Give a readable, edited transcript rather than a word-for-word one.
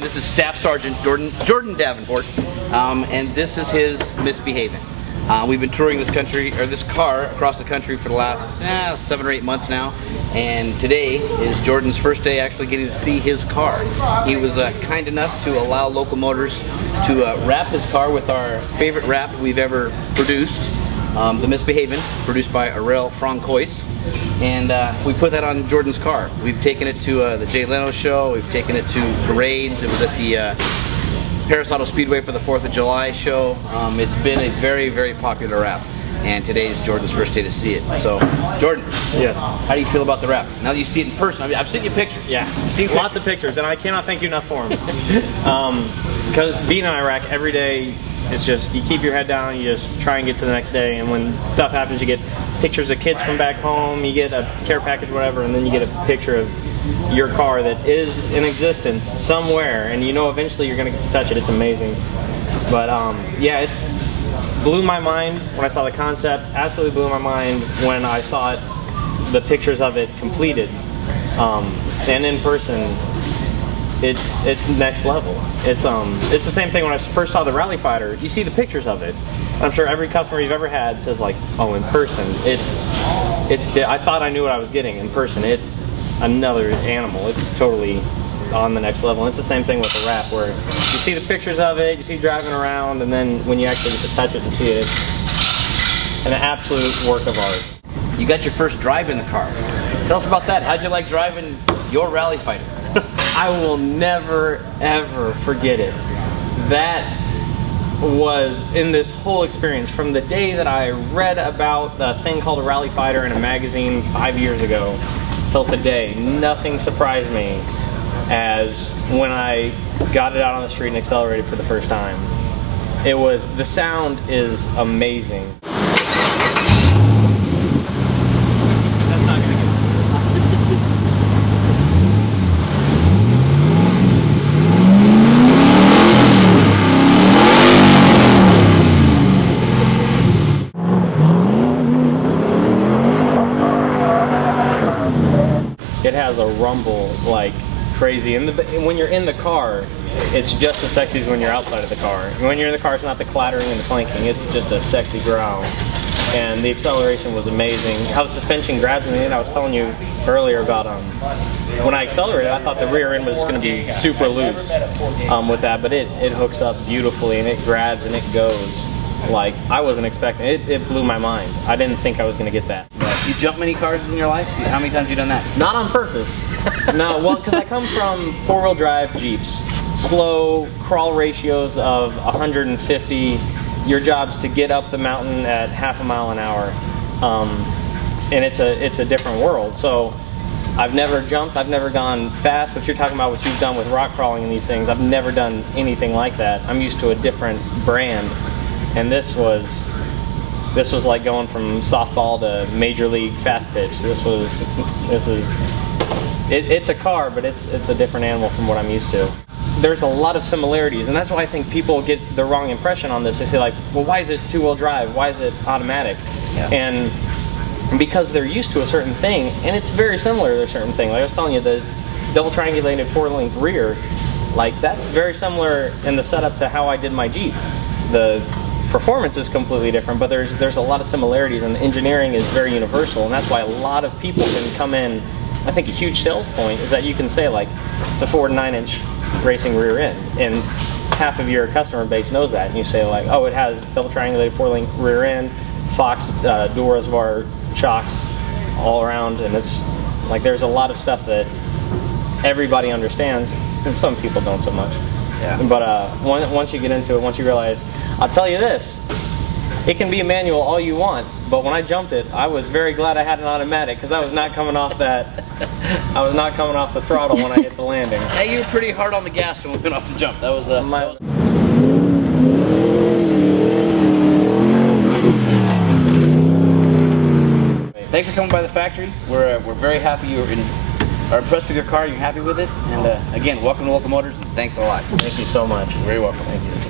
This is Staff Sergeant Jordan Davenport, and this is his Behavin. We've been touring this car across the country for the last 7 or 8 months now, and today is Jordan's first day actually getting to see his car. He was kind enough to allow Local Motors to wrap his car with our favorite wrap we've ever produced, the Behavin, produced by Aurel Francois. And we put that on Jordan's car. We've taken it to the Jay Leno show, we've taken it to parades, it was at the Paris Auto Speedway for the 4th of July show. It's been a very, very popular wrap, and today is Jordan's first day to see it. So, Jordan, yes. How do you feel about the wrap? Now that you see it in person, I've seen you pictures. Yeah, lots of pictures, and I cannot thank you enough for them. Because being in Iraq every day, it's just, you keep your head down, you just try and get to the next day, and when stuff happens, you get pictures of kids from back home, you get a care package, whatever, and then you get a picture of your car that is in existence somewhere, and you know eventually you're going to get to touch it. It's amazing. But yeah, it's blew my mind when I saw the concept, absolutely blew my mind when I saw it, the pictures of it completed, and in person. It's next level. It's the same thing when I first saw the Rally Fighter. You see the pictures of it. I'm sure every customer you've ever had says like, oh, in person, I thought I knew what I was getting. In person, it's another animal. It's totally on the next level. And it's the same thing with the wrap, where you see the pictures of it, you see driving around, and then when you actually get to touch it and see it, it's an absolute work of art. You got your first drive in the car. Tell us about that. How'd you like driving your Rally Fighter? I will never, ever forget it. That was, in this whole experience, from the day that I read about the thing called a Rally Fighter in a magazine 5 years ago till today, nothing surprised me as when I got it out on the street and accelerated for the first time. The sound is amazing. That's not gonna get It has a rumble like crazy, and when you're in the car, it's just as sexy as when you're outside of the car. When you're in the car, it's not the clattering and the clanking, it's just a sexy growl. And the acceleration was amazing. How the suspension grabs me, and I was telling you earlier about when I accelerated, I thought the rear end was just going to be super loose with that, but it hooks up beautifully, and it grabs and it goes like I wasn't expecting. It blew my mind. I didn't think I was going to get that. You jump many cars in your life? How many times have you done that? Not on purpose. No, well, because I come from 4-wheel drive Jeeps. Slow crawl ratios of 150. Your job's to get up the mountain at half a mile an hour. And it's a different world. So I've never jumped, I've never gone fast, but you're talking about what you've done with rock crawling and these things. I've never done anything like that. I'm used to a different brand. And this was like going from softball to major league fast pitch. It's a car, but it's a different animal from what I'm used to. There's a lot of similarities, and that's why I think people get the wrong impression on this. They say like, well, why is it 2-wheel drive? Why is it automatic? Yeah. And because they're used to a certain thing, and it's very similar to a certain thing. Like I was telling you, the double triangulated 4-link rear, like that's very similar in the setup to how I did my Jeep. The performance is completely different, but there's a lot of similarities, and the engineering is very universal, and that's why a lot of people can come in. I think a huge sales point is that you can say like, it's a Ford 9-inch racing rear end, and half of your customer base knows that, and you say like, oh, it has double triangulated 4-link rear end, Fox dual reservoir shocks all around, and it's like there's a lot of stuff that everybody understands, and some people don't so much. Yeah. But once you get into it, once you realize, I'll tell you this, it can be a manual all you want, but when I jumped it, I was very glad I had an automatic, because I was not coming off the throttle when I hit the landing. Hey, you were pretty hard on the gas when we went off the jump. That was Thanks for coming by the factory. We're very happy you are impressed with your car. You're happy with it, and again, welcome to Local Motors, and thanks a lot. Thank you so much. You're very welcome. Thank you.